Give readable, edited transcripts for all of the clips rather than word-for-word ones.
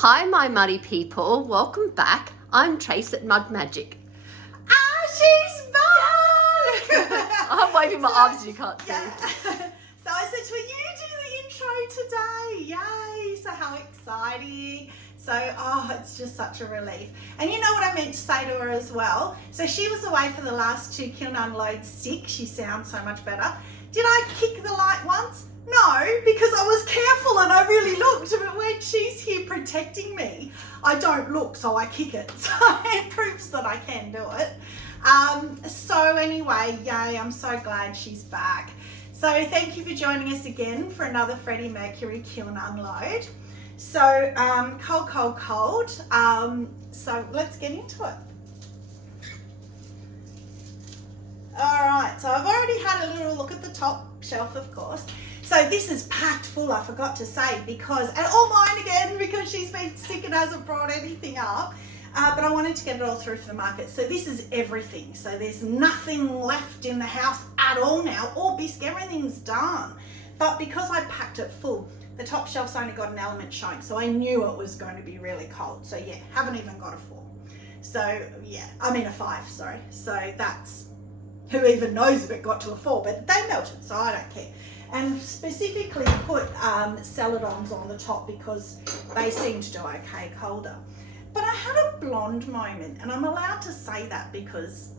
Hi, my muddy people. Welcome back. I'm Trace at Mud Magic. She's back! I'm waving my arms and you can't see. Yeah. So I said to her, you do the intro today. Yay. So how exciting. So, it's just such a relief. And you know what I meant to say to her as well? So she was away for the last 2 kiln unloads sick. She sounds so much better. Did I kick the light once? No, because I was careful and I really looked. But when she's here protecting me, I don't look, so I kick it. So it proves that I can do it. So anyway, yay, I'm so glad she's back. So thank you for joining us again for another Freddie Mercury kiln unload. So cold. So let's get into it. All right, so I've already had a little look at the top shelf, of course. So this is packed full, I forgot to say, because, and all mine again, because she's been sick and hasn't brought anything up. But I wanted to get it all through for the market. So this is everything. So there's nothing left in the house at all now. All bisque, everything's done. But because I packed it full, the top shelf's only got an element showing. So I knew it was going to be really cold. So yeah, haven't even got a 4. So yeah, I mean a 5, sorry. So that's, who even knows if it got to a 4, but they melted, so I don't care. And specifically put celadons on the top because they seem to do okay colder. But I had a blonde moment, and I'm allowed to say that because,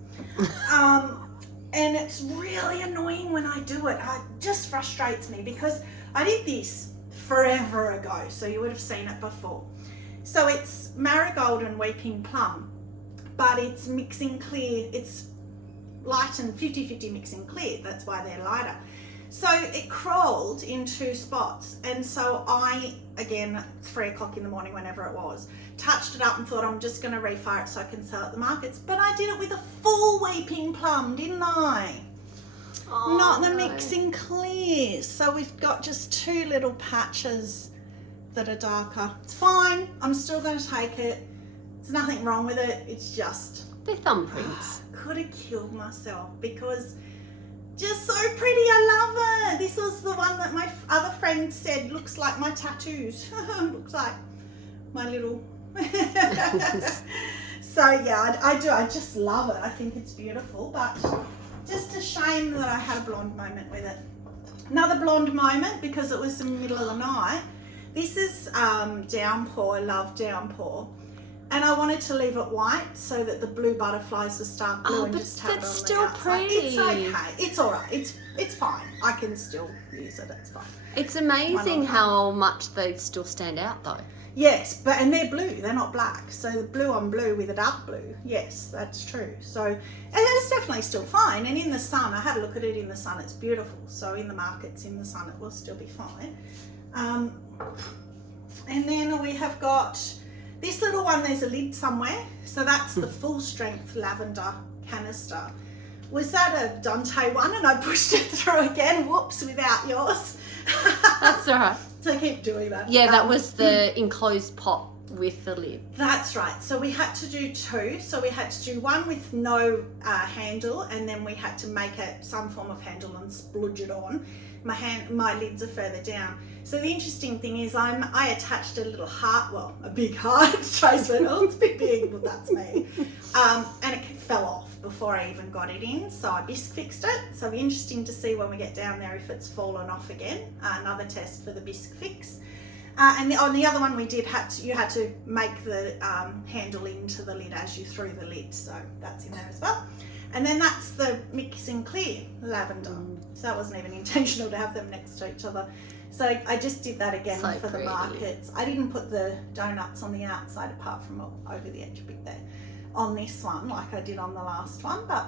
and it's really annoying when I do it. It just frustrates me because I did this forever ago, so you would have seen it before. So it's marigold and weeping plum, but it's mixing clear. It's light and 50-50 mixing clear. That's why they're lighter. So it crawled in 2 spots, and so I, again, 3 o'clock in the morning, whenever it was, touched it up and thought I'm just going to refire it so I can sell at the markets. But I did it with a full weeping plum, didn't I? Oh, not the no. mixing clear. So we've got just 2 little patches that are darker. It's fine. I'm still going to take it. There's nothing wrong with it. It's just, They're thumbprints. could have killed myself because just so pretty. I love it. This was the one that my other friend said looks like my tattoos. Looks like my little. So yeah, I do. I just love it. I think it's beautiful, but just a shame that I had a blonde moment with it. Another blonde moment because it was the middle of the night. This is Downpour. I love Downpour. And I wanted to leave it white so that the blue butterflies would start blue and but just have it on that's the still outside. pretty. It's okay. It's all right. It's fine. I can still use it. It's fine. It's amazing how much they still stand out, though. Yes, and they're blue. They're not black. So the blue on blue with a dark blue. Yes, that's true. So, and it's definitely still fine. And in the sun, I had a look at it in the sun. It's beautiful. So in the markets, in the sun, it will still be fine. And then we have got this little one. There's a lid somewhere. So that's the full strength lavender canister. Was that a Dante one? And I pushed it through again. Whoops, without yours. That's all right. So keep doing that. Yeah, that was the enclosed pot with the lid. That's right. So we had to do 2. So we had to do one with no handle, and then we had to make it some form of handle and splodge it on. My lids are further down. So the interesting thing is I attached a little heart, well, a big heart. Trace went, oh, it's a bit big, but that's me. And it fell off before I even got it in. So I bisque fixed it. So it'll be interesting to see when we get down there if it's fallen off again. Another test for the bisque fix. And on the other one we did, you had to make the handle into the lid as you threw the lid. So that's in there as well. And then that's the mixing clear lavender. So that wasn't even intentional to have them next to each other. So I just did that again So for pretty. the markets. I didn't put the donuts on the outside apart from over the edge a bit there on this one like I did on the last one, but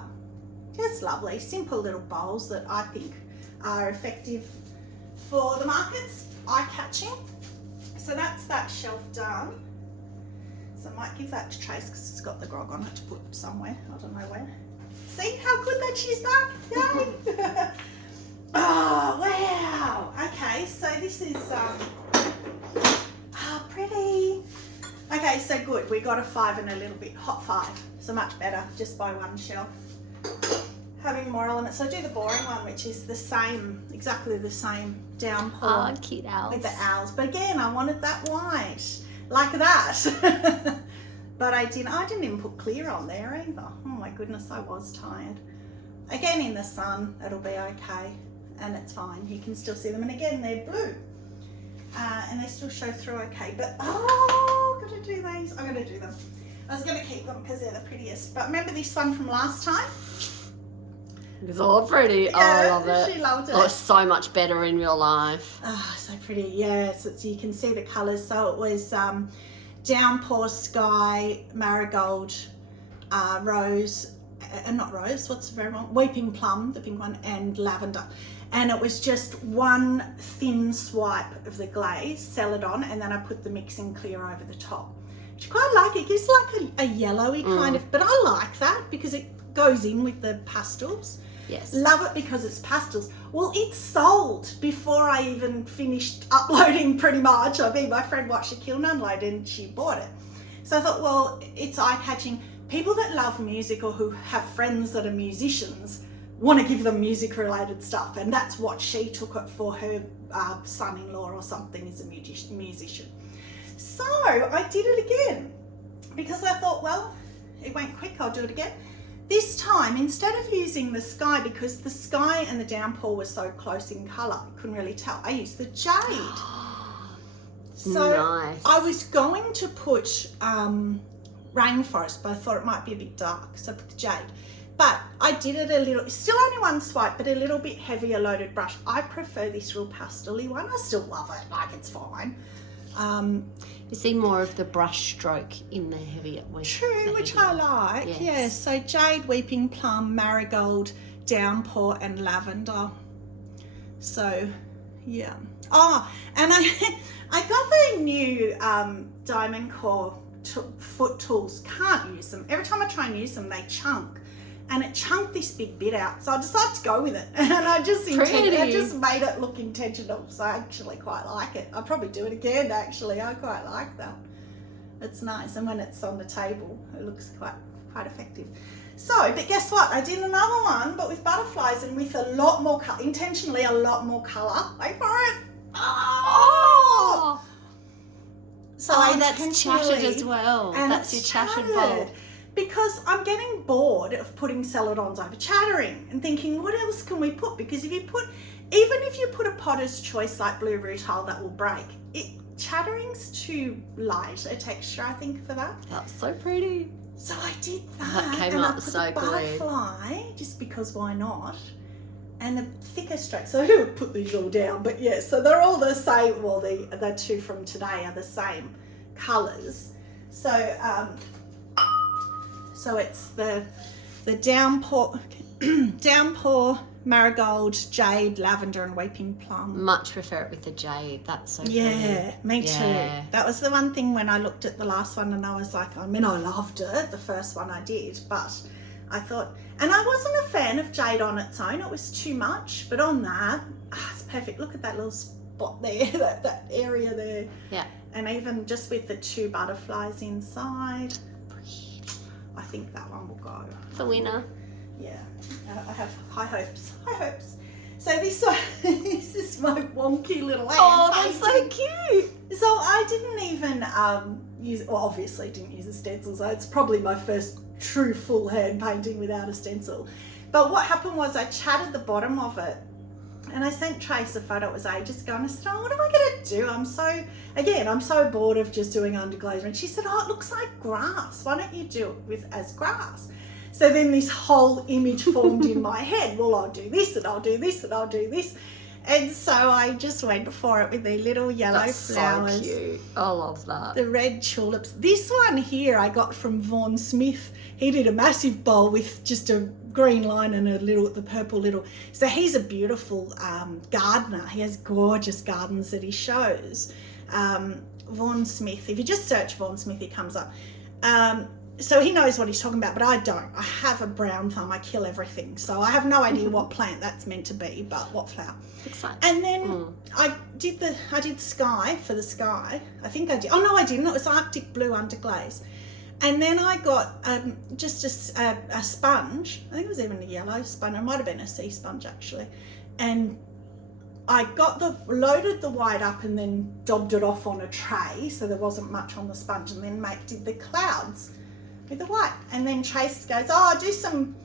just lovely, simple little bowls that I think are effective for the markets, eye-catching. So that's that shelf done. So I might give that to Trace because it's got the grog on it to put somewhere. I don't know where. See how good that she's back? Yay! Oh, wow. Okay, so this is pretty. Okay, so good. We got a 5 and a little bit hot 5. So much better just by one shelf. Having more elements. So I do the boring one, which is the same, exactly the same downpour Cute owls. with the owls. But again, I wanted that white. like that. But I didn't even put clear on there either. Oh my goodness, I was tired. Again, in the sun, it'll be okay, and it's fine. You can still see them, and again, they're blue. And they still show through okay, but I've got to do these. I'm going to do them. I was going to keep them because they're the prettiest. But remember this one from last time? It's all pretty. Yeah, oh, I love it. She loved it. Oh, it's so much better in real life. Oh, so pretty. Yes, you can see the colours. So it was downpour sky, marigold, rose, not rose, what's the very one? Weeping plum, the pink one, and lavender. And it was just one thin swipe of the glaze, Celadon, and then I put the mixing clear over the top. Which I quite like. It gives like a yellowy kind of, but I like that because it goes in with the pastels. Yes. Love it because it's pastels. Well, it sold before I even finished uploading pretty much. I mean, my friend watched the kiln unload and she bought it. So I thought, well, it's eye-catching. People that love music or who have friends that are musicians want to give them music-related stuff. And that's what she took it for. Her son-in-law or something is a musician. So I did it again because I thought, well, it went quick, I'll do it again. This time, instead of using the sky, because the sky and the downpour were so close in colour, I couldn't really tell, I used the jade. So nice. I was going to put rainforest, but I thought it might be a bit dark, so I put the jade. But I did it a little, still only one swipe, but a little bit heavier loaded brush. I prefer this real pastel-y one. I still love it, like it's fine. You see more of the brush stroke in the heavier. True, which I like. Yes. Yeah, so jade, weeping plum, marigold, downpour, and lavender. So, yeah. Oh, and I got the new Diamond Core foot tools. Can't use them. Every time I try and use them, they chunk. And it chunked this big bit out, so I decided to go with it. And I just made it look intentional, so I actually quite like it. I'll probably do it again, actually. I quite like that. It's nice, and when it's on the table, it looks quite effective. So, but guess what? I did another one, but with butterflies and with a lot more colour, intentionally a lot more colour. Wait for it. Oh! So that's chattered as well. And that's your chattered bowl. Because I'm getting bored of putting celadons over chattering and thinking, what else can we put? Because even if you put a potter's choice like blue rutile, that will break. Chattering's too light a texture, I think, for that. That's so pretty. So I did that. That came and out I put so the good. butterfly, just because why not? And the thicker strokes. So I didn't put these all down, but yeah, so they're all the same. Well, the two from today are the same colours. So it's the downpour, marigold, jade, lavender, and weeping plum. Much prefer it with the jade. That's so pretty. Yeah, me too. That was the one thing when I looked at the last one and I was like, I mean, I loved it, the first one I did, but I thought, and I wasn't a fan of jade on its own. It was too much, but on that, it's perfect. Look at that little spot there, that area there. Yeah. And even just with the two butterflies inside. I think that one will go. The winner. Yeah, I have high hopes. So this one, this is my wonky little hand. Oh, that's so cute. So I didn't even obviously didn't use a stencil, so it's probably my first true full hand painting without a stencil. But what happened was I chatted the bottom of it, and I sent Trace a photo. It was ages ago, and I said, oh, what am I going to do? I'm so bored of just doing underglaze. And she said, oh, it looks like grass. Why don't you do it as grass? So then this whole image formed in my head. Well, I'll do this, and I'll do this, and I'll do this. And so I just went for it with the little yellow flowers. So cute. I love that. The red tulips. This one here I got from Vaughan Smith. He did a massive bowl with just a green line and the purple little. So he's a beautiful gardener. He has gorgeous gardens that he shows. Vaughan Smith. If you just search Vaughan Smith, he comes up. So he knows what he's talking about, but I don't. I have a brown thumb. I kill everything. So I have no idea what plant that's meant to be, but what flower. Exciting. And then I did sky for the sky. I think I did. Oh, no, I didn't. It was Arctic blue underglaze. And then I got just a sponge. I think it was even a yellow sponge. It might have been a sea sponge, actually. And I loaded the white up and then daubed it off on a tray, so there wasn't much on the sponge, and then Mate did the clouds with the white. And then Trace goes, oh, do some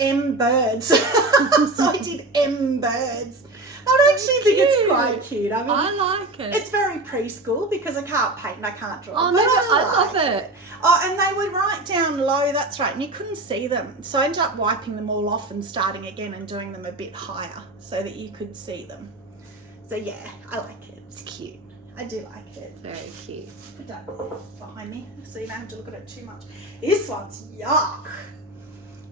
M birds. So I did M birds. I actually think it's quite cute. I mean, I like it. It's very preschool because I can't paint and I can't draw. Oh, but no, I love it. Oh, and they were right down low, that's right, and you couldn't see them. So I ended up wiping them all off and starting again and doing them a bit higher so that you could see them. So yeah, I like it. It's cute. I do like it. Very cute. Put that behind me so you don't have to look at it too much. This one's yuck.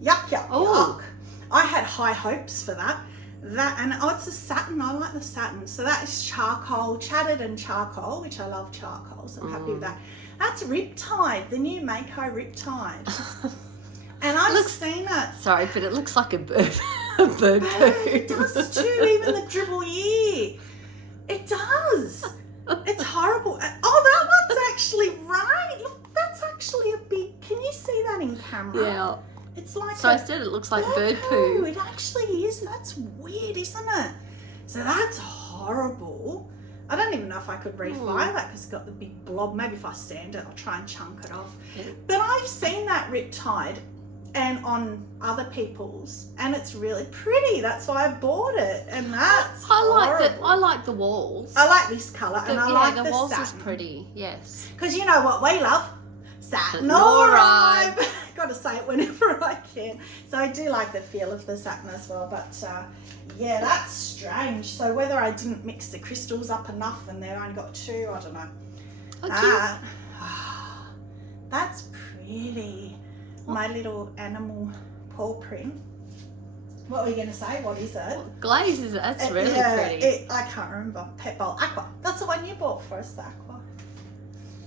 Yuck. Oh. I had high hopes for that. It's a satin. I like the satin. So that is charcoal, chatted and charcoal, which I love charcoal, so I'm happy with that. That's Riptide, the new Mayco Riptide. And I've seen it. Sorry, but it looks like a bird. A bird poo. It does too, even the dribble ear. It does. It's horrible. Oh, that one's actually right. Look, that's actually a big, can you see that in camera? Yeah. It's like So I said it looks like bird poo. It actually is. That's weird, isn't it? So that's horrible. I don't even know if I could refire that because it's got the big blob. Maybe if I sand it, I'll try and chunk it off. Yeah. But I've seen that Riptide and on other people's, and it's really pretty. That's why I bought it, and that's horrible. I like the walls. I like this colour, and I like the walls satin. is pretty. Yes. Because you know what we love? Satin All or right. rhyme. Got to say it whenever I can. So I do like the feel of the satin as well. But yeah, that's strange. So whether I didn't mix the crystals up enough and they only got two, I don't know. Okay. That's pretty. My little animal paw print. What were you going to say? What is it? Glazes. That's really pretty. I can't remember. Pet bowl. Aqua. That's the one you bought for us, the aqua.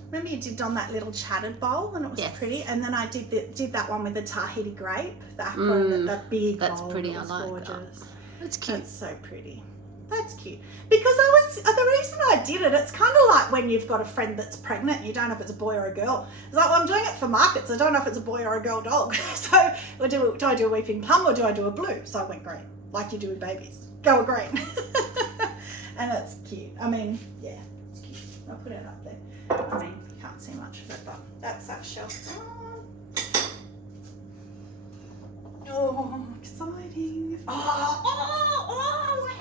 Remember you did on that little chatted bowl and it was pretty, and then I did that one with the Tahiti grape, the aqua, and that big bowl. That's pretty. I like gorgeous. that. That's cute. That's so pretty. That's cute. Because the reason I did it, it's kind of like when you've got a friend that's pregnant and you don't know if it's a boy or a girl. It's like, well, I'm doing it for markets. I don't know if it's a boy or a girl dog. So do I do a weeping plum or do I do a blue? So I went green, like you do with babies. Go a green. And that's cute. I mean, yeah, it's cute. I'll put it up there. I mean, you can't see much of it, but that's that shelf. Oh, exciting. Oh,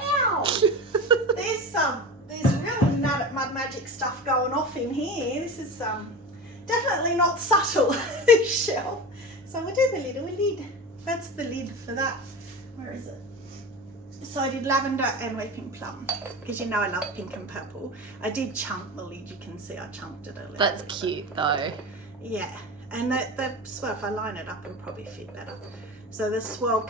wow. There's real mud magic stuff going off in here. This is definitely not subtle, this shelf. So we'll do the little lid. That's the lid for that. Where is it? So I did lavender and weeping plum because you know I love pink and purple. I did chunk the lid. You can see I chunked it a little. That's cute though. Yeah, and the swirl, if I line it up, it'll probably fit better. So the swirl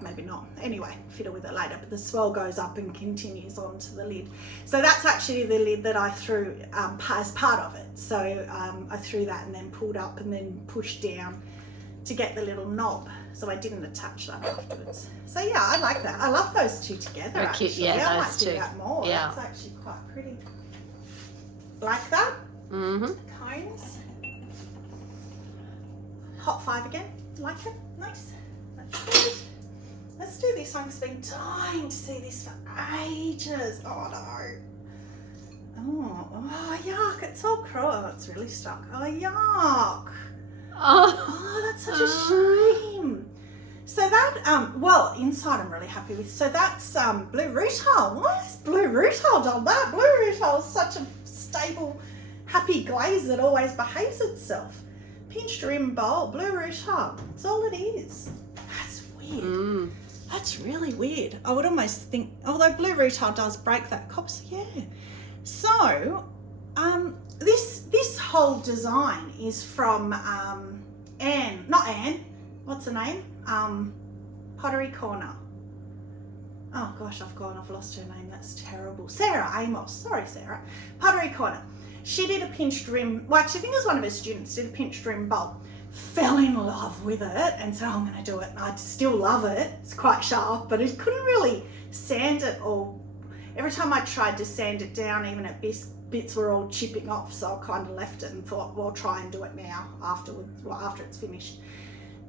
maybe not. Anyway, fiddle with it later. But the swirl goes up and continues onto the lid. So that's actually the lid that I threw as part of it. So I threw that and then pulled up and then pushed down to get the little knob. So I didn't attach that afterwards. So yeah, I like that. I love those two together. They're actually. cute. Yeah, I might those do two. that more. Yeah. That's actually quite pretty. Like that. Mm-hmm. Cones. Hot 5 again. Like it. Nice. Let's do this one. I've been dying to see this for ages. Oh no. Oh, yuck. It's all cruel. It's really stuck. Oh, yuck. Oh, that's such a shame. So that, well, inside I'm really happy with. So that's blue rutile. Why has blue rutile done that? Blue rutile is such a stable, happy glaze that always behaves itself. Pinched rim bowl, blue rutile. That's all it is. That's weird. That's really weird. I would almost think, although blue rutile does break that copper, so yeah. So, this whole design is from what's her name? Pottery Corner. Oh gosh, I've lost her name. That's terrible. Sarah Amos. Sorry, Sarah. Pottery Corner. She did a pinched rim. Well, actually, I think it was one of her students did a pinched rim bowl. Fell in love with it and said, I'm going to do it. And I still love it. It's quite sharp, but it couldn't really sand it all. Every time I tried to sand it down, even at bits were all chipping off. So I kind of left it and thought, well, I'll try and do it now after it's finished.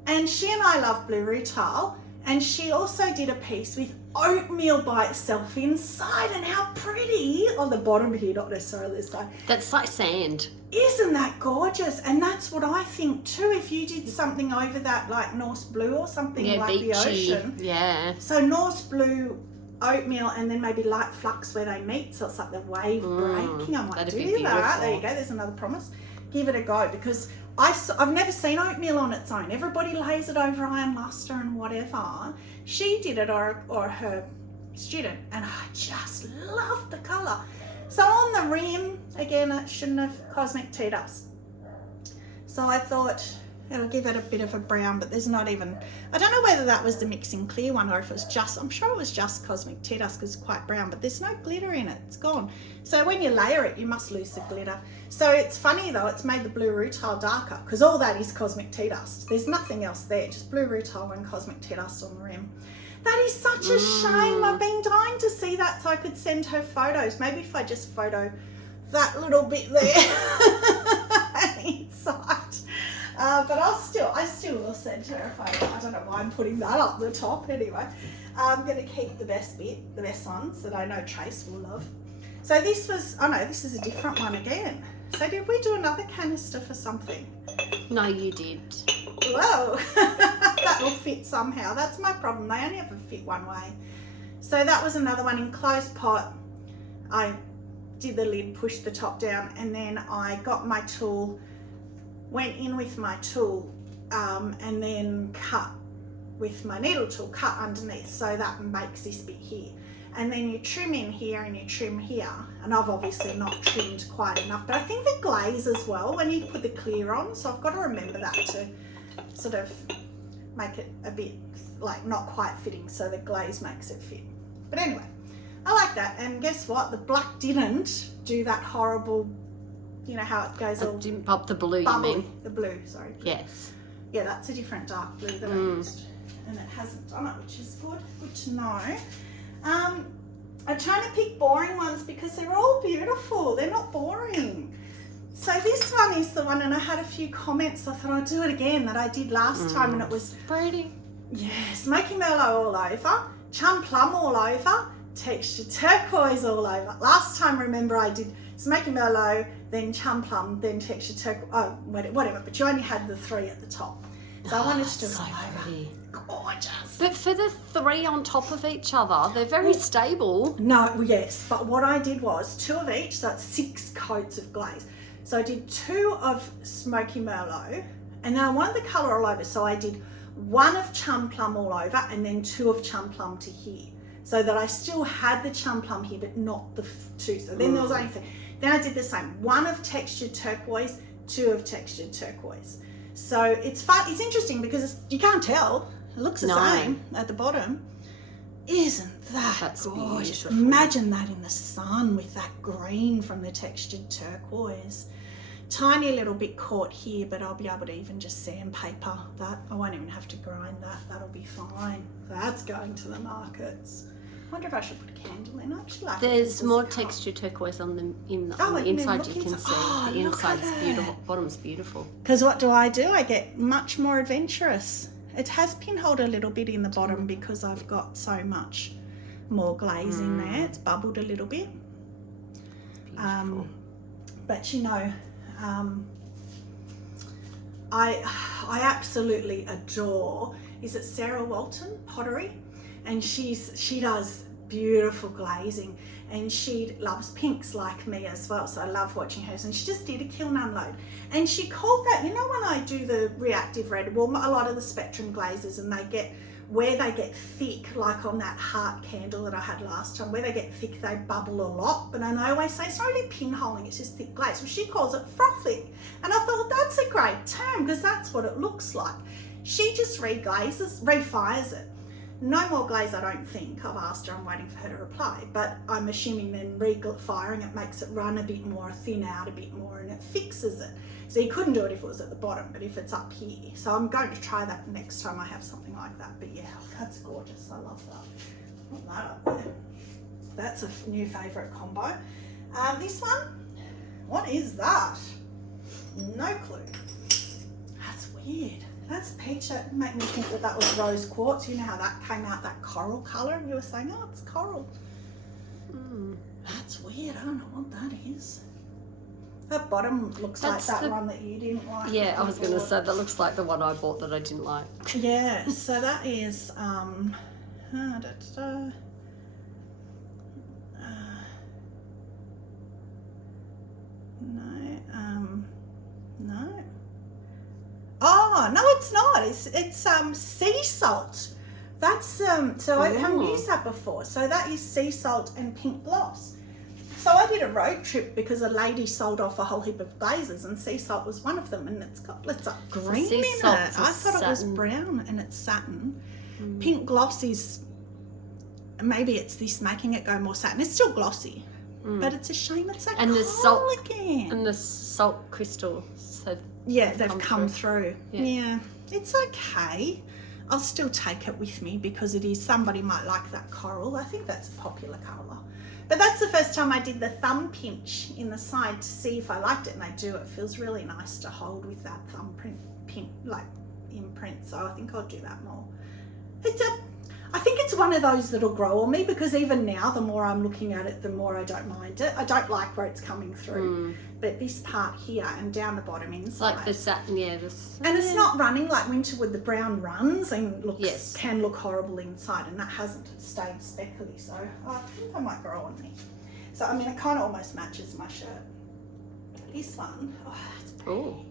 And she and I love blue rutile. And she also did a piece with oatmeal by itself inside, and how pretty on the bottom here, not necessarily this side. That's like sand. Isn't that gorgeous? And that's what I think too. If you did something over that, like Norse blue or something like beachy. the ocean. Yeah. So Norse blue, oatmeal, and then maybe light flux where they meet. So it's like the wave breaking. I might do that. There you go. There's another promise. Give it a go, because I've never seen oatmeal on its own. Everybody lays it over iron luster and whatever. She did it, or her student, and I just loved the colour. So on the rim, again, it shouldn't have cosmic tea dust. So I thought it'll give it a bit of a brown, but there's not even, I don't know whether that was the mixing clear one or if it was just, I'm sure it was just cosmic tea dust because it's quite brown, but there's no glitter in it, it's gone. So when you layer it, you must lose the glitter. So it's funny though, it's made the blue rutile darker because all that is cosmic tea dust. There's nothing else there, just blue rutile and cosmic tea dust on the rim. That is such a shame. I've been dying to see that so I could send her photos. Maybe if I just photo that little bit there inside. But I still will send her a photo. I don't know why I'm putting that up the top anyway. I'm going to keep the best bit, the best ones that I know Trace will love. So this was, oh no, this is a different one again. So did we do another canister for something? No, you did. Whoa, that will fit somehow. That's my problem. They only ever fit one way. So that was another one in closed pot. I did the lid, pushed the top down, and then I got my tool, went in with my tool, and then cut with my needle tool, cut underneath, so that makes this bit here. And then you trim in here and you trim here, and I've obviously not trimmed quite enough, but I think the glaze as well when you put the clear on, so I've got to remember that to sort of make it a bit like not quite fitting, so the glaze makes it fit. But anyway, I like that. And guess what, the black didn't do that horrible, you know how it goes all didn't pop the blue, bubbly. you mean? The blue, sorry. Blue. Yes. Yeah, that's a different dark blue that I used, and it hasn't done it, which is good. Good to know. I'm trying to pick boring ones because they're all beautiful. They're not boring. So this one is the one, and I had a few comments. I thought I'd do it again that I did last time, and it was pretty. Yeah, smoky merlot all over, chum plum all over, textured turquoise all over. Last time, remember, I did smoky merlot, then chum plum, then textured turquoise. Oh, whatever. But you only had the three at the top, so I wanted to do it all over. Gorgeous. But for the three on top of each other, they're very stable. No, yes, but what I did was 2 of each, so that's 6 coats of glaze. So I did 2 of smoky merlot, and then I wanted the colour all over, so I did 1 of chum plum all over, and then 2 of chum plum to here, so that I still had the chum plum here, but not the 2. So then there was only 3. Then I did the same, 1 of textured turquoise, 2 of textured turquoise. So it's fun. It's interesting because you can't tell. It looks the same at the bottom. Isn't that gorgeous? Beautiful. Imagine that in the sun with that green from the textured turquoise. Tiny little bit caught here, but I'll be able to even just sandpaper that. I won't even have to grind that. That'll be fine. That's going to the markets. I wonder if I should put a candle in. I actually like There's more textured turquoise on the inside. You can see the inside's beautiful, bottom's beautiful. Because what do? I get much more adventurous. It has pinholed a little bit in the bottom because I've got so much more glaze in there. It's bubbled a little bit. But you know, I absolutely adore, is it Sarah Walton Pottery? And she does beautiful glazing, and she loves pinks like me as well, so I love watching hers. And she just did a kiln unload, and she called that, you know, when I do the reactive red, well, a lot of the spectrum glazes, and where they get thick, like on that heart candle that I had last time, where they get thick, they bubble a lot. But I always say it's not really pinholing, it's just thick glaze. Well, she calls it frothing, and I thought that's a great term because that's what it looks like. She just refires it. No more glaze, I don't think. I've asked her, I'm waiting for her to reply, but I'm assuming then re-firing it makes it run a bit more, thin out a bit more, and it fixes it. So you couldn't do it if it was at the bottom, but if it's up here. So I'm going to try that next time I have something like that. But yeah, that's gorgeous. I love that. Put that up there. That's a new favourite combo. This one, what is that? No clue. That's weird. That's peach. That made me think that was rose quartz. You know how that came out, that coral colour, and you were saying, oh, it's coral. That's weird. I don't know what that is. That bottom looks like that one that you didn't like. Yeah, I was going to say that looks like the one I bought that I didn't like. Yeah, so that is no. Oh, no, it's not. It's sea salt. That's so I haven't used that before. So that is sea salt and pink gloss. So I did a road trip because a lady sold off a whole heap of glazes and sea salt was one of them, and it's got green in it. I thought it was brown and it's satin. Pink gloss is, maybe it's this making it go more satin. It's still glossy, but it's a shame it's that coral again. And the salt crystals have they've come through. Yeah, it's okay. I'll still take it with me because somebody might like that coral. I think that's a popular colour. But that's the first time I did the thumb pinch in the side to see if I liked it, and I do. It feels really nice to hold with that thumbprint imprint, so I think I'll do that more. I think it's one of those that'll grow on me because even now, the more I'm looking at it, the more I don't mind it. I don't like where it's coming through, but this part here and down the bottom inside. Like the satin, and it's not running like Winterwood. The brown runs and can look horrible inside, and that hasn't. It stayed speckly, so I think I might grow on me. So, I mean, it kind of almost matches my shirt. This one, that's pretty.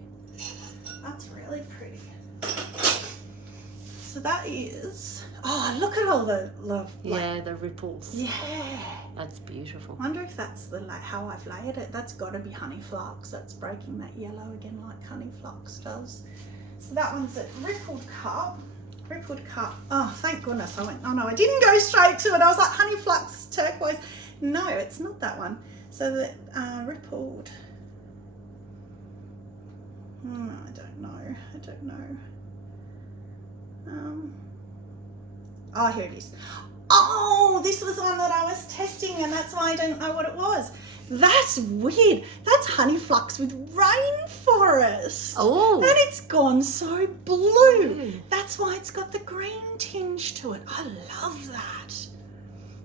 That's really pretty. So that is, look at all the the ripples. Yeah. That's beautiful. I wonder if that's how I've layered it. That's got to be honey flux. That's breaking that yellow again like honey flux does. So that one's a rippled cup. Oh, thank goodness. I I didn't go straight to it. I was like, honey flux turquoise. No, it's not that one. So the rippled. I don't know. Here it is. Oh, this was one that I was testing, and that's why I didn't know what it was. That's weird. That's honey flux with rainforest. Oh. And it's gone so blue. That's why it's got the green tinge to it. I love that.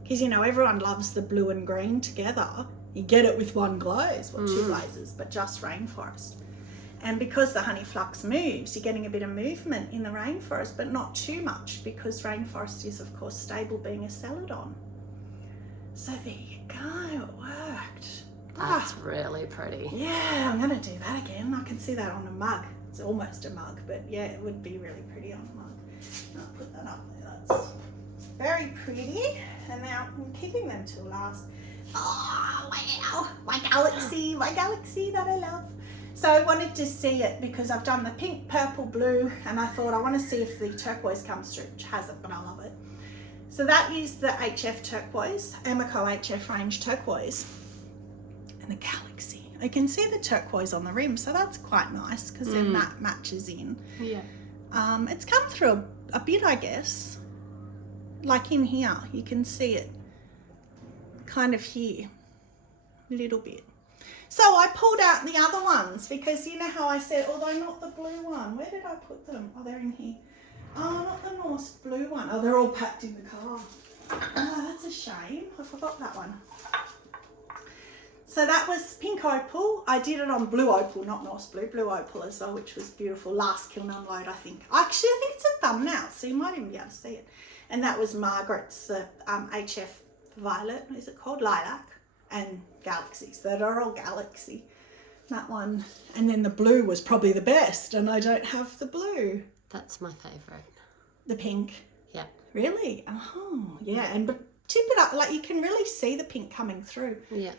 Because, everyone loves the blue and green together. You get it with one glaze, or two glazes, but just rainforest. And because the honey flux moves, you're getting a bit of movement in the rainforest, but not too much because rainforest is, of course, stable being a celadon. So there you go, it worked. That's really pretty. Yeah, I'm going to do that again. I can see that on a mug. It's almost a mug, but yeah, it would be really pretty on a mug. I'll put that up there. That's very pretty. And now I'm keeping them till last. Oh, wow. My galaxy that I love. So I wanted to see it because I've done the pink, purple, blue, and I thought I want to see if the turquoise comes through, which hasn't, but I love it. So that is the HF turquoise, Amaco HF range turquoise, and the galaxy. I can see the turquoise on the rim, so that's quite nice because then that matches in. Yeah. It's come through a bit, I guess. Like in here, you can see it kind of here, a little bit. So I pulled out the other ones because you know how I said, although not the blue one. Where did I put them? Oh, they're in here. Oh, not the Norse blue one. Oh, they're all packed in the car. Oh, that's a shame. I forgot that one. So that was pink opal. I did it on blue opal, not Norse blue, blue opal as well, which was beautiful. Last kiln unload, I think. Actually, I think it's a thumbnail, so you might even be able to see it. And that was Margaret's HF Violet, is it called? Lilac. And galaxies that are all galaxy, that one. And then the blue was probably the best, and I don't have the blue. That's my favourite. The pink? Yeah. Really? Oh, yeah. And but tip it up, like you can really see the pink coming through. Yeah.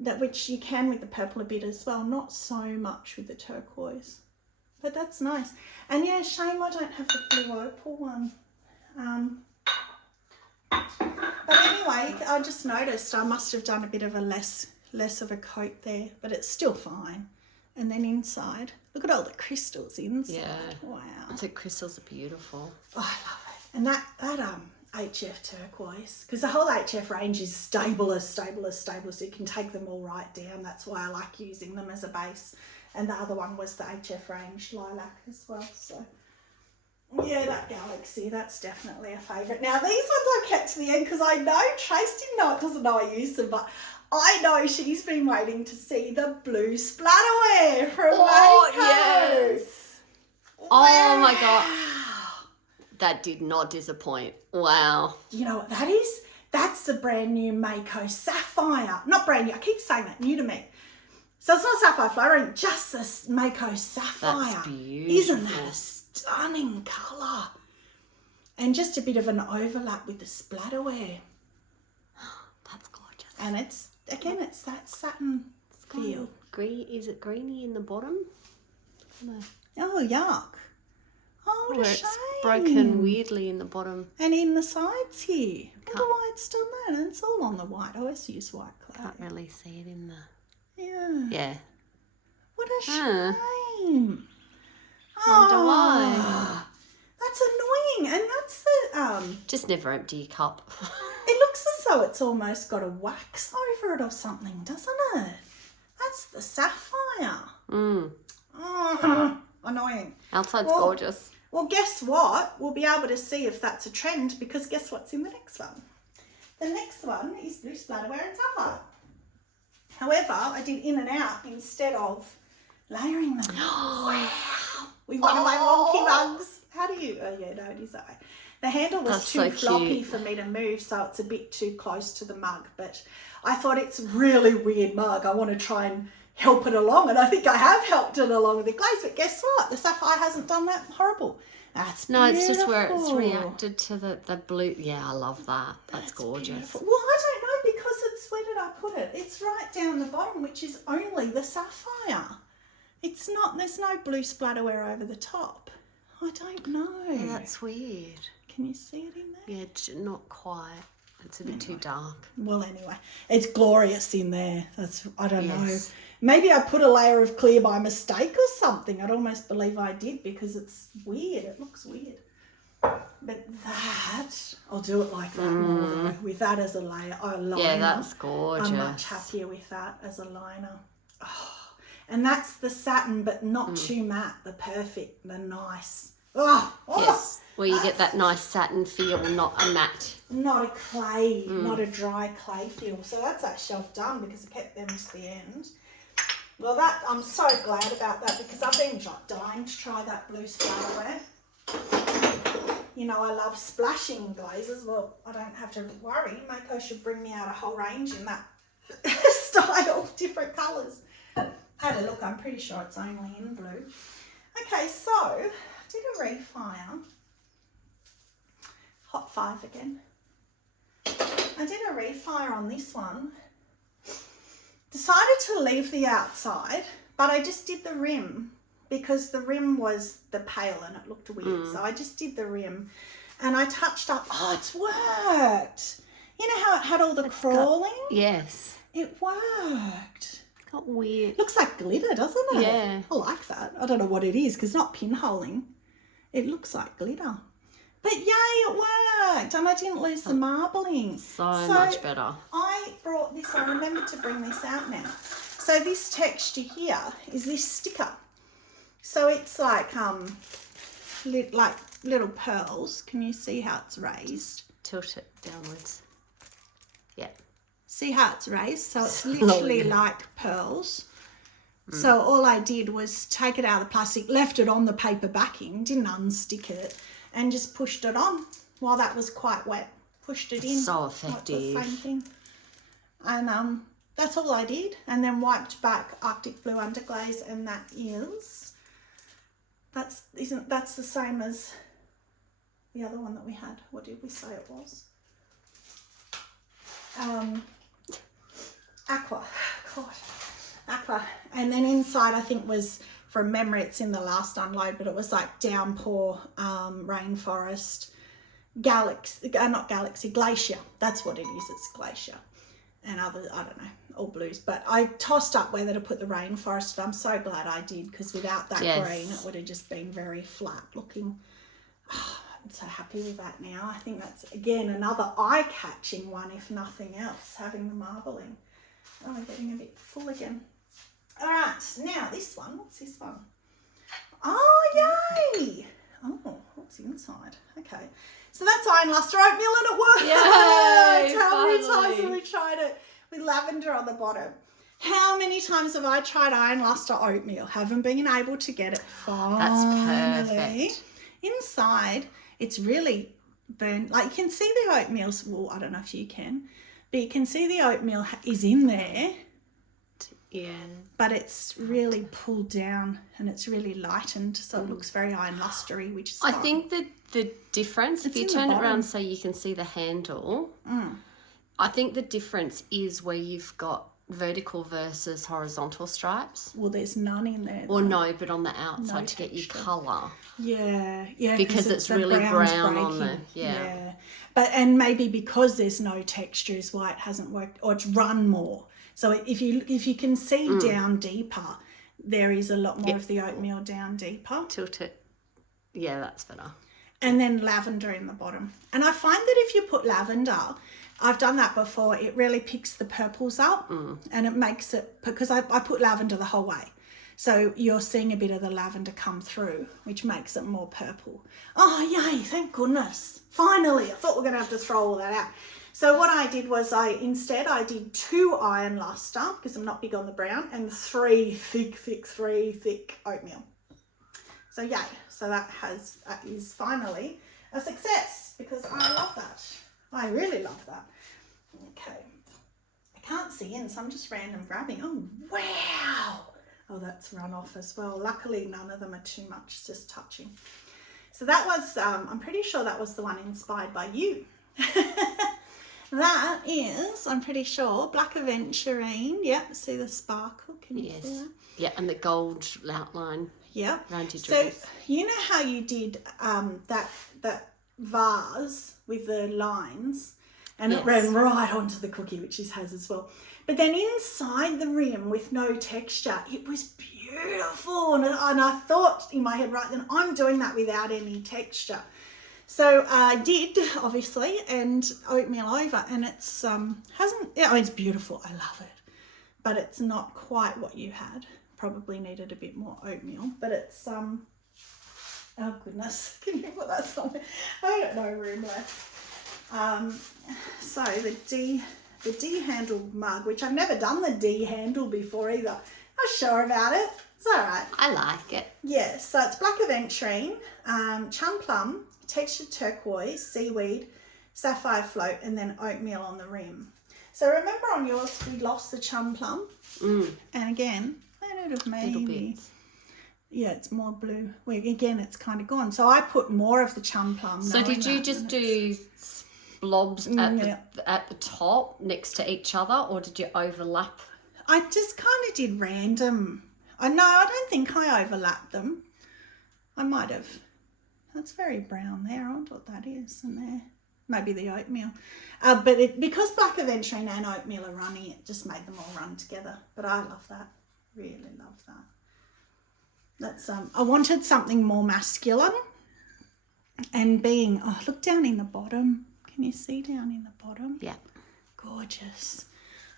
That which you can with the purple a bit as well, not so much with the turquoise. But that's nice. And yeah, shame I don't have the blue opal one. But anyway, I just noticed I must have done a bit of a less of a coat there, but it's still fine. And then inside, look at all the crystals inside. Yeah. Wow. The crystals are beautiful. Oh, I love it. And that HF turquoise, because the whole HF range is stable, so you can take them all right down. That's why I like using them as a base. And the other one was the HF range lilac as well. So Yeah, that Galaxy, that's definitely a favourite. Now, these ones I kept to the end because I know Trace doesn't know I use them, but I know she's been waiting to see the blue splatterware from Mayco. Yes. Wow. Oh my God. That did not disappoint. Wow. You know what that is? That's the brand new Mayco Sapphire. Not brand new, I keep saying that, new to me. So it's not Sapphire fluorine, just this Mayco Sapphire. That's beautiful. Isn't that a stunning colour? And just a bit of an overlap with the splatterware. That's gorgeous. And it's that satin feel. Green, is it greeny in the bottom? No. Oh, yuck. Oh, what a Where shame. it's broken weirdly in the bottom. And in the sides here. I wonder why it's done that. And it's all on the white. I always use white clay. Can't really see it in the... Yeah. Yeah. What a shame. Wonder why. That's annoying. And that's the... Just never empty your cup. It looks as though it's almost got a wax over it or something, doesn't it? That's the sapphire. Oh, annoying. Outside's gorgeous. Well, guess what? We'll be able to see if that's a trend because guess what's in the next one? The next one is blue splatterware and sapphire. However, I did in and out instead of layering them. Wow. With one of my wonky mugs. How do you... Oh, yeah, no, it is that way. The handle was too floppy for me to move, so it's a bit too close to the mug. But I thought it's a really weird mug. I want to try and help it along, and I think I have helped it along with the glaze. But guess what? The sapphire hasn't done that horrible. That's beautiful. No, it's just where it's reacted to the blue. Yeah, I love that. That's gorgeous. Beautiful. Well, I don't know because it's... Where did I put it? It's right down the bottom, which is only the sapphire. It's not... There's no blue splatterware over the top. I don't know. Yeah, that's weird. Can you see it in there? Yeah, not quite. It's a bit too dark. Well, anyway, it's glorious in there. I don't know. Maybe I put a layer of clear by mistake or something. I'd almost believe I did because it's weird. It looks weird. But that, I'll do it like that more though. With that as a liner. Yeah, that's gorgeous. I'm much happier with that as a liner. Oh, and that's the satin, but not too matte. The perfect, the nice. Oh, yes, where you get that nice satin feel, not a matte. Not a clay, not a dry clay feel. So that's that shelf done because I kept them to the end. Well, I'm so glad about that because I've been dying to try that blue splatterware. You know, I love splashing glazes. Well, I don't have to worry. Mayco should bring me out a whole range in that style, different colours. Had a look, I'm pretty sure it's only in blue. Okay, so I did a refire. Hot 5 again. I did a refire on this one. Decided to leave the outside, but I just did the rim because the rim was the pale and it looked weird. So I just did the rim and I touched up. Oh, it's worked. You know how it had all the crawling? Yes. It worked. Got weird. Looks like glitter, doesn't it? Yeah. I like that. I don't know what it is because it's not pinholing. It looks like glitter. But yay, it worked. And I didn't lose the marbling. So much better. I brought this, I remembered to bring this out now. So this texture here is this sticker. So it's like little pearls. Can you see how it's raised? Tilt it downwards. Yeah. See how it's raised? So it's literally like pearls. So all I did was take it out of the plastic, left it on the paper backing, didn't unstick it, and just pushed it on while that was quite wet. Pushed it in. So effective. Like the same thing. And that's all I did. And then wiped back Arctic Blue Underglaze, and that is... That's the same as the other one that we had. What did we say it was? Aqua. God. Aqua. And then inside I think was, from memory, it's in the last unload, but it was like downpour, rainforest, glacier. That's what it is. It's glacier. And other, I don't know, all blues. But I tossed up whether to put the rainforest. I'm so glad I did because without that green, it would have just been very flat looking. Oh, I'm so happy with that now. I think that's, again, another eye-catching one, if nothing else, having the marbling. Oh, I'm getting a bit full again. All right, now this one. What's this one? Oh, yay! Oh, what's looks inside. Okay. So that's iron luster oatmeal and it works. Yay, How many finally. times have we tried it with lavender on the bottom? How many times have I tried iron luster oatmeal? Haven't been able to get it. Finally. That's perfect. Inside, it's really burnt. Like, you can see the oatmeal's, well, I don't know if you can, but you can see the oatmeal is in there. Yeah. But it's really pulled down and it's really lightened, so it looks very iron lustery, which is fine. I think that the difference, if you turn it around so you can see the handle, I think the difference is where you've got vertical versus horizontal stripes. Well, there's none in there. Or no, but on the outside to get your colour. Yeah. Because it's really brown on the, But, and maybe because there's no texture is why it hasn't worked, or it's run more. So if you can see down deeper, there is a lot more of the oatmeal down deeper. Tilt it. Yeah, that's better. And then lavender in the bottom. And I find that if you put lavender, I've done that before, it really picks the purples up and it makes it, because I put lavender the whole way. So you're seeing a bit of the lavender come through, which makes it more purple. Oh, yay, thank goodness. Finally, I thought we were going to have to throw all that out. So what I did was I did 2 iron luster, because I'm not big on the brown, and 3 thick oatmeal. So yay. So that is finally a success, because I love that. I really love that. Okay. I can't see in, so I'm just random grabbing. Oh, wow. Oh, that's run off as well. Luckily, none of them are too much, just touching. So that was, I'm pretty sure that was the one inspired by you. That is, I'm pretty sure, Black Aventurine. Yep, see the sparkle? Can you see that? Yeah, and the gold outline. Yeah. Around your So dress. you know how you did that vase with the lines, and it ran right onto the cookie, which this has as well. But then inside the rim with no texture, it was beautiful. And I thought in my head, right then, I'm doing that without any texture. So I did, obviously, and oatmeal over, and it's it's beautiful. I love it, but it's not quite what you had. Probably needed a bit more oatmeal, but it's oh goodness, can you put that somewhere? I don't know room left. So the D handle mug, which I've never done the D handle before either. Not sure about it. It's all right. I like it. Yeah, so it's Black Aventurine, Chum Plum, textured turquoise, seaweed, sapphire float, and then oatmeal on the rim. So remember on yours we lost the Chum Plum, and again, Little bits. Yeah, it's more blue. Well, again, it's kind of gone. So I put more of the Chum Plum. So did you just do blobs at the top next to each other, or did you overlap? I just kind of did random. I don't think I overlapped them. I might have. That's very brown there. I wonder what that is in there. Maybe the oatmeal. But because Black Aventurine and oatmeal are running, it just made them all run together. But I love that. Really love that. That's I wanted something more masculine, and look down in the bottom. Can you see down in the bottom? Yeah. Gorgeous.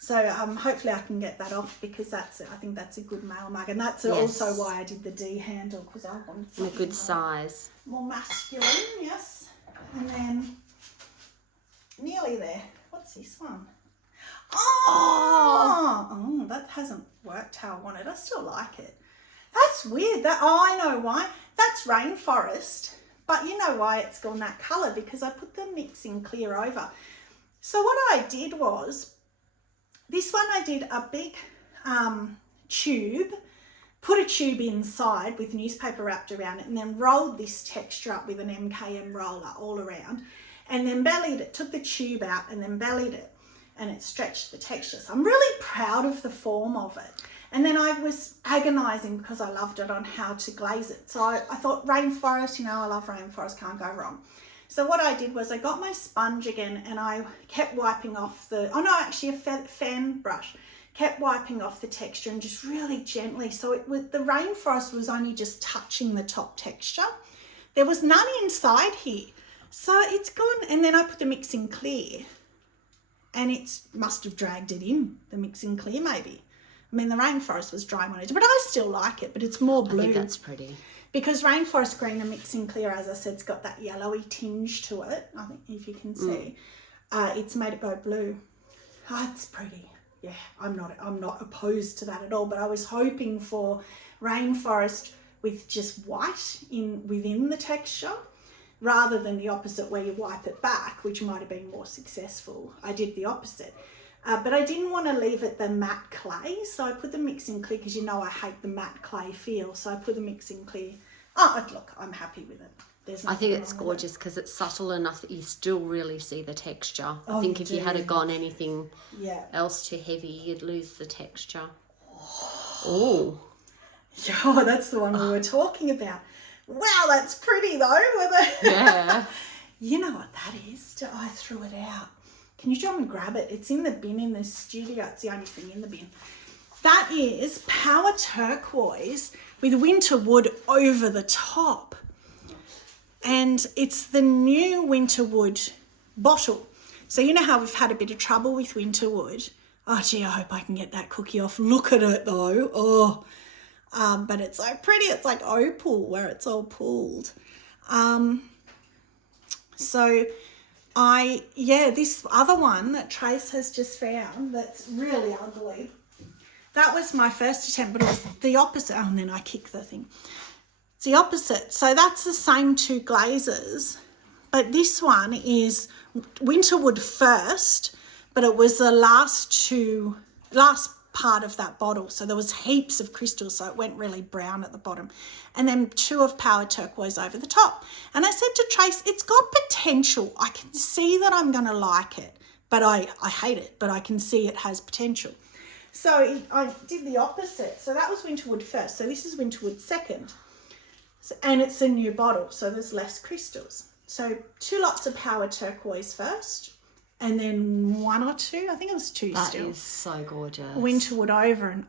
So hopefully I can get that off, because I think that's a good male mug, and that's also why I did the D handle, because I wanted something a good size. More masculine, yes. And then nearly there. What's this one? Oh, that hasn't worked how I wanted. I still like it. That's weird. I know why. That's rainforest. But you know why it's gone that colour? Because I put the mixing clear over. So what I did was, this one I did a big tube, put a tube inside with newspaper wrapped around it, and then rolled this texture up with an MKM roller all around, and then bellied it, took the tube out and then bellied it, and it stretched the texture. So I'm really proud of the form of it. And then I was agonising, because I loved it, on how to glaze it. So I thought rainforest, I love rainforest, can't go wrong. So what I did was I got my sponge again, and I kept wiping off a fan brush, kept wiping off the texture, and just really gently. So the rainforest was only just touching the top texture. There was none inside here. So it's gone, and then I put the mixing clear, and it must have dragged it in, the mixing clear maybe. I mean, the rainforest was dry when I did, but I still like it, but it's more blue. I think that's pretty. because Rainforest Green and Mixing Clear, as I said, it's got that yellowy tinge to it. I think if you can see, it's made it go blue. Oh, it's pretty. Yeah, I'm not opposed to that at all, but I was hoping for Rainforest with just white within the texture, rather than the opposite where you wipe it back, which might have been more successful. I did the opposite. But I didn't want to leave it the matte clay, so I put the Mixing Clear, because you know I hate the matte clay feel, so I put the Mixing Clear. Oh, look, I'm happy with it. I think it's gorgeous because it's subtle enough that you still really see the texture. I think if you had gone anything else too heavy, you'd lose the texture. Oh. Yeah, that's the one we were talking about. Wow, that's pretty though. Yeah. You know what that is? I threw it out. Can you try and grab it? It's in the bin in the studio. It's the only thing in the bin. That is Power Turquoise with winter wood over the top. And it's the new winter wood bottle. So you know how we've had a bit of trouble with winter wood? Oh, gee, I hope I can get that cookie off. Look at it though. Oh, but it's so pretty. It's like opal where it's all pulled. This other one that Trace has just found that's really ugly. That was my first attempt, but it was the opposite. Oh, and then I kicked the thing. It's the opposite. So that's the same two glazes, but this one is winterwood first, but it was the last part of that bottle. So there was heaps of crystals, so it went really brown at the bottom. And then 2 of Power Turquoise over the top. And I said to Trace, it's got potential. I can see that I'm going to like it, but I hate it, but I can see it has potential. So I did the opposite. So that was winterwood first. So this is winterwood second. And it's a new bottle, so there's less crystals. So 2 lots of Power Turquoise first, and then 1 or 2, I think it was 2 still. That is so gorgeous. Winterwood over, and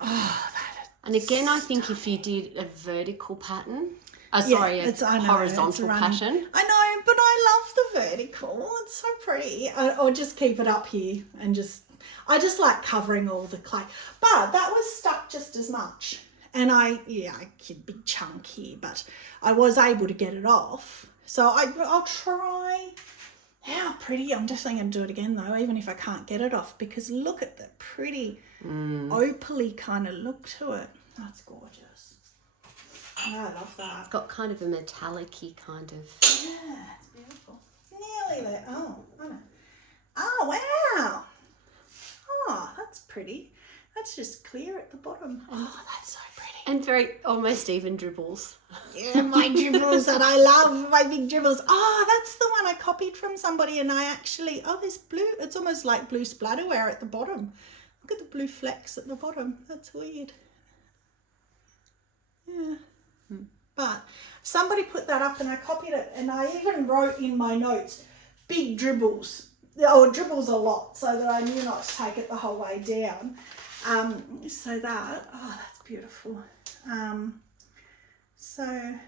and again, I think if you did a vertical pattern, horizontal pattern. I know, but I love the vertical. It's so pretty. Or just keep it up here and I just like covering all the clay. But that was stuck just as much. And I could be chunky, but I was able to get it off. So I'll try. How pretty. I'm definitely going to do it again though, even if I can't get it off, because look at the pretty opaly kind of look to it. That's gorgeous. Oh, I love that. It's got kind of a metallic-y kind of. Yeah, it's beautiful. Nearly there. Oh, wow. Oh, that's pretty. That's just clear at the bottom. Oh, that's so pretty. And very, almost even dribbles. Yeah, my dribbles that I love, my big dribbles. Oh, that's the one I copied from somebody, and I actually, there's blue. It's almost like blue splatterware at the bottom. Look at the blue flecks at the bottom. That's weird. Yeah. But somebody put that up and I copied it, and I even wrote in my notes, big dribbles, or dribbles a lot, so that I knew not to take it the whole way down. So that, that's beautiful. That's all right.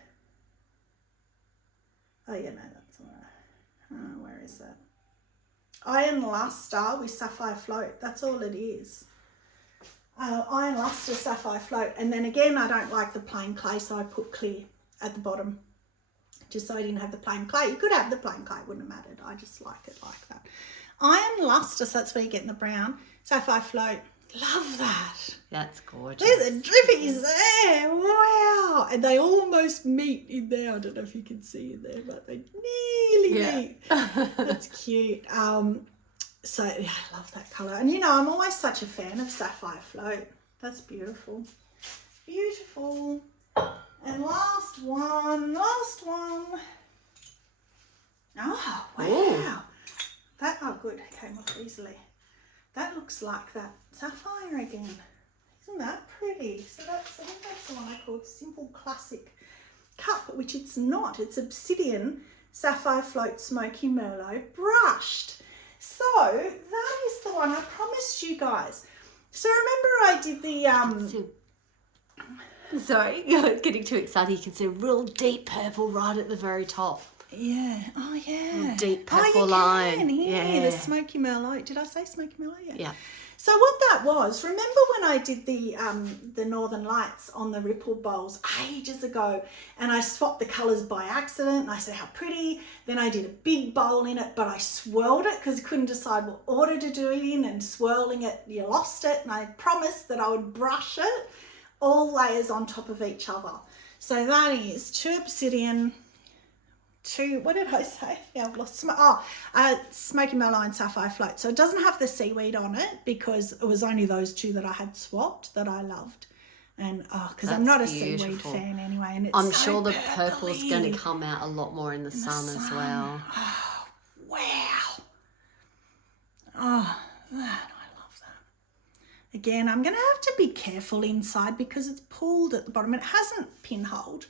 Where is that? Iron luster with sapphire float. That's all it is. Iron luster, sapphire float. And then again, I don't like the plain clay, so I put clear at the bottom, just so I didn't have the plain clay. You could have the plain clay, wouldn't have mattered. I just like it like that. Iron luster, so that's where you're getting the brown. Sapphire float. Love that. That's gorgeous. There's the drippies there. Wow. And they almost meet in there. I don't know if you can see in there, but they nearly meet. That's cute. So yeah, I love that colour. And I'm always such a fan of sapphire float. That's beautiful. Beautiful. And last one. Oh, wow. Ooh. That, good. It came off easily. That looks like that sapphire again. Isn't that pretty? So I think that's the one I called Simple Classic Cup, which it's not. It's Obsidian Sapphire Float Smoky Merlot brushed. So that is the one I promised you guys. So remember I did the Sorry, getting too excited. You can see a real deep purple right at the very top. Yeah. Oh, yeah. Deep purple line. Yeah, the Smoky Merlot. Did I say Smoky Merlot? Yeah. So what that was, remember when I did the Northern Lights on the rippled bowls ages ago, and I swapped the colours by accident, and I said how pretty, then I did a big bowl in it, but I swirled it because I couldn't decide what order to do it in, and swirling it, you lost it, and I promised that I would brush it, all layers on top of each other. So that is 2 obsidian, 2, what did I say? Yeah, I've lost Smoky Mallow Sapphire Float. So it doesn't have the seaweed on it because it was only those 2 that I had swapped that I loved. And because I'm not a seaweed fan anyway. And it's I'm so sure the purpley. purple's going to come out a lot more in the sun as well. Oh, wow. Oh, man, I love that. Again, I'm going to have to be careful inside because it's pulled at the bottom. It hasn't pinholed,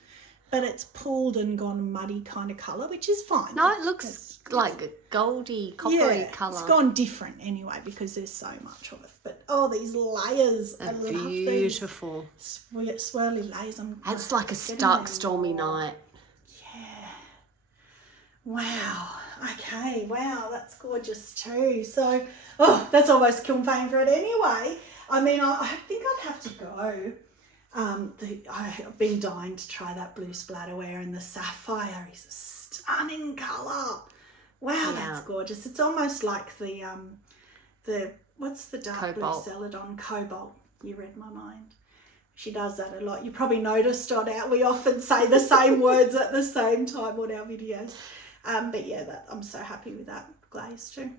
but it's pulled and gone muddy kind of colour, which is fine. No, it looks like a goldy, coppery colour. It's gone different anyway because there's so much of it. But these layers, I love beautiful. These swirly layers. It's like a stark, stormy night. Yeah. Wow. Okay. Wow, that's gorgeous too. So, that's almost kiln favourite anyway. I mean, I think I'd have to go. I've been dying to try that blue splatterware, and the sapphire is a stunning colour. Wow, that's gorgeous. It's almost like the what's the dark Cobalt. blue celadon? Cobalt. You read my mind. She does that a lot. You probably noticed we often say the same words at the same time on our videos. But yeah, I'm so happy with that glaze too.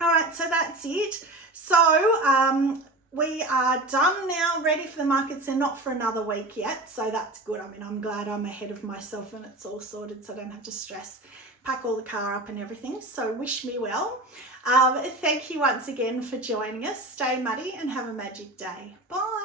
All right, so that's it. So we are done now, ready for the markets. They're not for another week yet, so that's good. I mean, I'm glad I'm ahead of myself and it's all sorted so I don't have to stress, pack all the car up and everything. So wish me well. Thank you once again for joining us. Stay muddy and have a magic day. Bye.